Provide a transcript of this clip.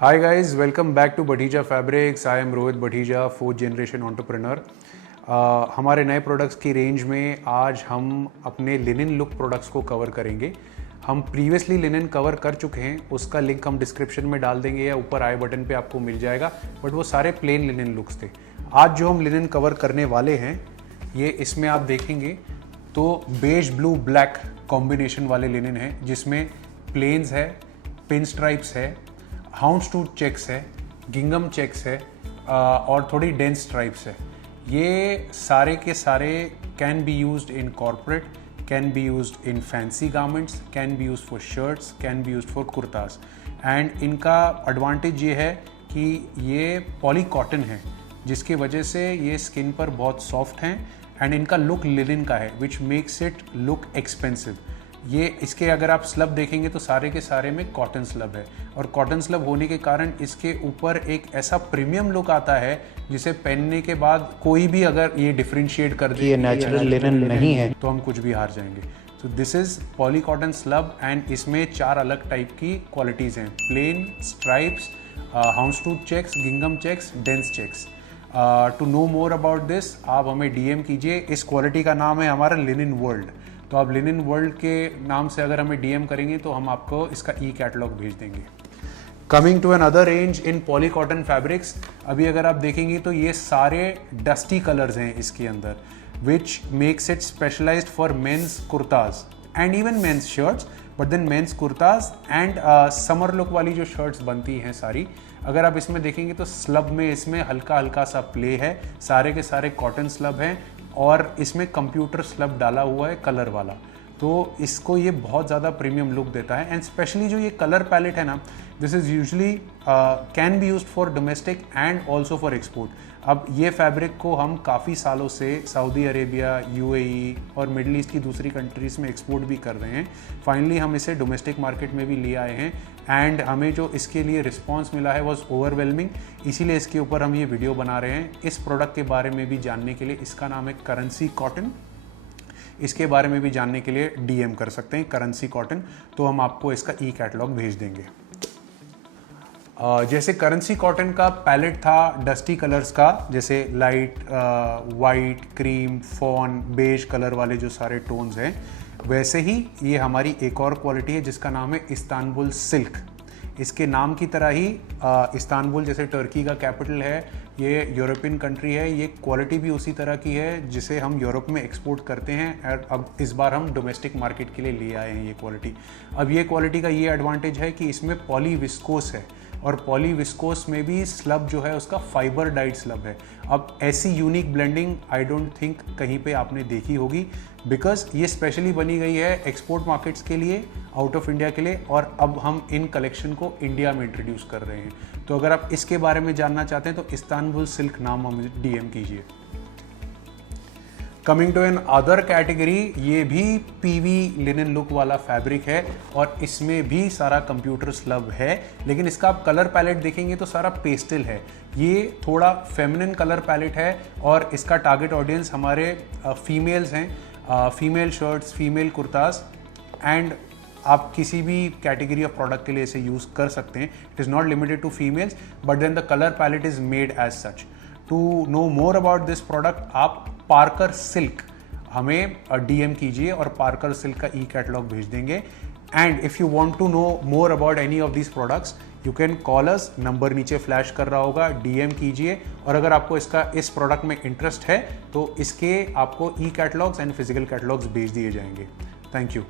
Hi guys, welcome back to Bhateja Fabrics. I am Rohit Bhateja, 4th generation entrepreneur. हमारे नए products की range में आज हम अपने लिनन लुक प्रोडक्ट्स को कवर करेंगे। हम प्रीवियसली लिनन कवर कर चुके हैं, उसका लिंक हम डिस्क्रिप्शन में डाल देंगे या ऊपर आई बटन पे आपको मिल जाएगा, बट वो सारे प्लेन लिनन लुक्स थे। आज जो हम लिनन कवर करने वाले हैं, ये इसमें आप देखेंगे तो बेज ब्लू ब्लैक कॉम्बिनेशन वाले लिनन है, जिसमें प्लेन्स है, पिन स्ट्राइप्स है, हाउंडस्टूड चेक्स है, गिंगम चेक्स है और थोड़ी डेंस स्ट्राइप्स है। ये सारे के सारे can be used in corporate, can be used in fancy garments, can be used for shirts, can be used for kurtas. And इनका एडवांटेज ये है कि ये पॉली कॉटन है, जिसकी वजह से ये स्किन पर बहुत सॉफ्ट हैं एंड इनका लुक लिनन का है, विच मेक्स इट लुक एक्सपेंसिव। ये इसके अगर आप स्लब देखेंगे तो सारे के सारे में कॉटन स्लब है, और कॉटन स्लब होने के कारण इसके ऊपर एक ऐसा प्रीमियम लुक आता है जिसे पहनने के बाद कोई भी अगर ये डिफरेंशिएट कर दे ये नेचुरल लिनन नहीं है तो हम कुछ भी हार जाएंगे। तो this is poly cotton slub and इसमें 4 अलग टाइप की क्वालिटीज़ हैं: प्लेन, स्ट्राइप्स, हाउंडस्टूड चेक्स, गिंगम checks, dense checks. To know more about this आप हमें डीएम कीजिए। इस क्वालिटी का नाम है हमारा लिनन वर्ल्ड। तो आप लिनन वर्ल्ड के नाम से अगर हमें डीएम करेंगे तो हम आपको इसका ई कैटलॉग भेज देंगे। Coming to another range in poly cotton fabrics, अभी अगर आप देखेंगे तो ये सारे डस्टी कलर्स हैं इसके अंदर, which makes it specialised for men's kurtas and even men's shirts, but then men's kurtas and summer look वाली जो शर्ट्स बनती हैं सारी, अगर आप इसमें देखेंगे तो स्लब में इसमें हल्का हल्का सा प्ले है, सारे के सारे कॉटन स्लब हैं और इसमें कंप्यूटर स्लब डाला हुआ है कलर वाला। तो इसको ये बहुत ज़्यादा प्रीमियम लुक देता है। एंड स्पेशली जो ये कलर पैलेट है ना, this is usually can be used for domestic and also for export. अब ये फैब्रिक को हम काफ़ी सालों से सऊदी अरेबिया, यूएई और मिडल ईस्ट की दूसरी कंट्रीज़ में एक्सपोर्ट भी कर रहे हैं। फाइनली हम इसे डोमेस्टिक मार्केट में भी ले आए हैं एंड हमें जो इसके लिए रिस्पॉन्स मिला है वॉज ओवरवेलमिंग, इसीलिए इसके ऊपर हम ये वीडियो बना रहे हैं। इस प्रोडक्ट के बारे में भी जानने के लिए, इसका नाम है करेंसी कॉटन, इसके बारे में भी जानने के लिए डीएम कर सकते हैं करेंसी कॉटन, तो हम आपको इसका ई कैटलॉग भेज देंगे। जैसे करेंसी कॉटन का पैलेट था डस्टी कलर्स का, जैसे light white, cream, fawn, beige colour वाले जो सारे टोन्स हैं, वैसे ही ये हमारी एक और क्वालिटी है जिसका नाम है इस्तांबुल सिल्क। इसके नाम की तरह ही इस्तांबुल जैसे टर्की का कैपिटल है, ये यूरोपियन कंट्री है, ये क्वालिटी भी उसी तरह की है जिसे हम यूरोप में एक्सपोर्ट करते हैं। और अब इस बार हम डोमेस्टिक मार्केट के लिए ले आए हैं ये क्वालिटी। अब ये क्वालिटी का ये एडवांटेज है कि इसमें पॉली विस्कोस है, और पॉली विस्कोस में भी स्लब जो है उसका फाइबर डाइड स्लब है। अब ऐसी unique blending I don't think कहीं पे आपने देखी होगी, बिकॉज ये स्पेशली बनी गई है एक्सपोर्ट मार्केट्स के लिए, आउट ऑफ इंडिया के लिए, और अब हम इन कलेक्शन को इंडिया में इंट्रोड्यूस कर रहे हैं। तो अगर आप इसके बारे में जानना चाहते हैं तो इस्तांबुल सिल्क नाम हमें डीएम कीजिए। Coming to another category, ये भी पीवी लिनन लुक वाला फैब्रिक है और इसमें भी सारा कंप्यूटर स्लब है, लेकिन इसका आप कलर पैलेट देखेंगे तो सारा पेस्टल है। ये थोड़ा फेमिनिन कलर पैलेट है और इसका टारगेट ऑडियंस हमारे फीमेल्स हैं, female shirts, female kurtas, and आप किसी भी कैटेगरी ऑफ प्रोडक्ट के लिए इसे यूज़ कर सकते हैं। It is not limited to females, but then the colour palette is made as such. To know more about this product आप पार्कर सिल्क हमें डीएम कीजिए और पार्कर सिल्क का ई कैटलॉग भेज देंगे। And if you want to know more about any of these products you can call us, number नीचे flash कर रहा होगा, डीएम कीजिए। और अगर आपको इस प्रोडक्ट में इंटरेस्ट है तो इसके आपको ई कैटलॉग्स एंड फिजिकल कैटलॉग्स भेज दिए जाएंगे। Thank you.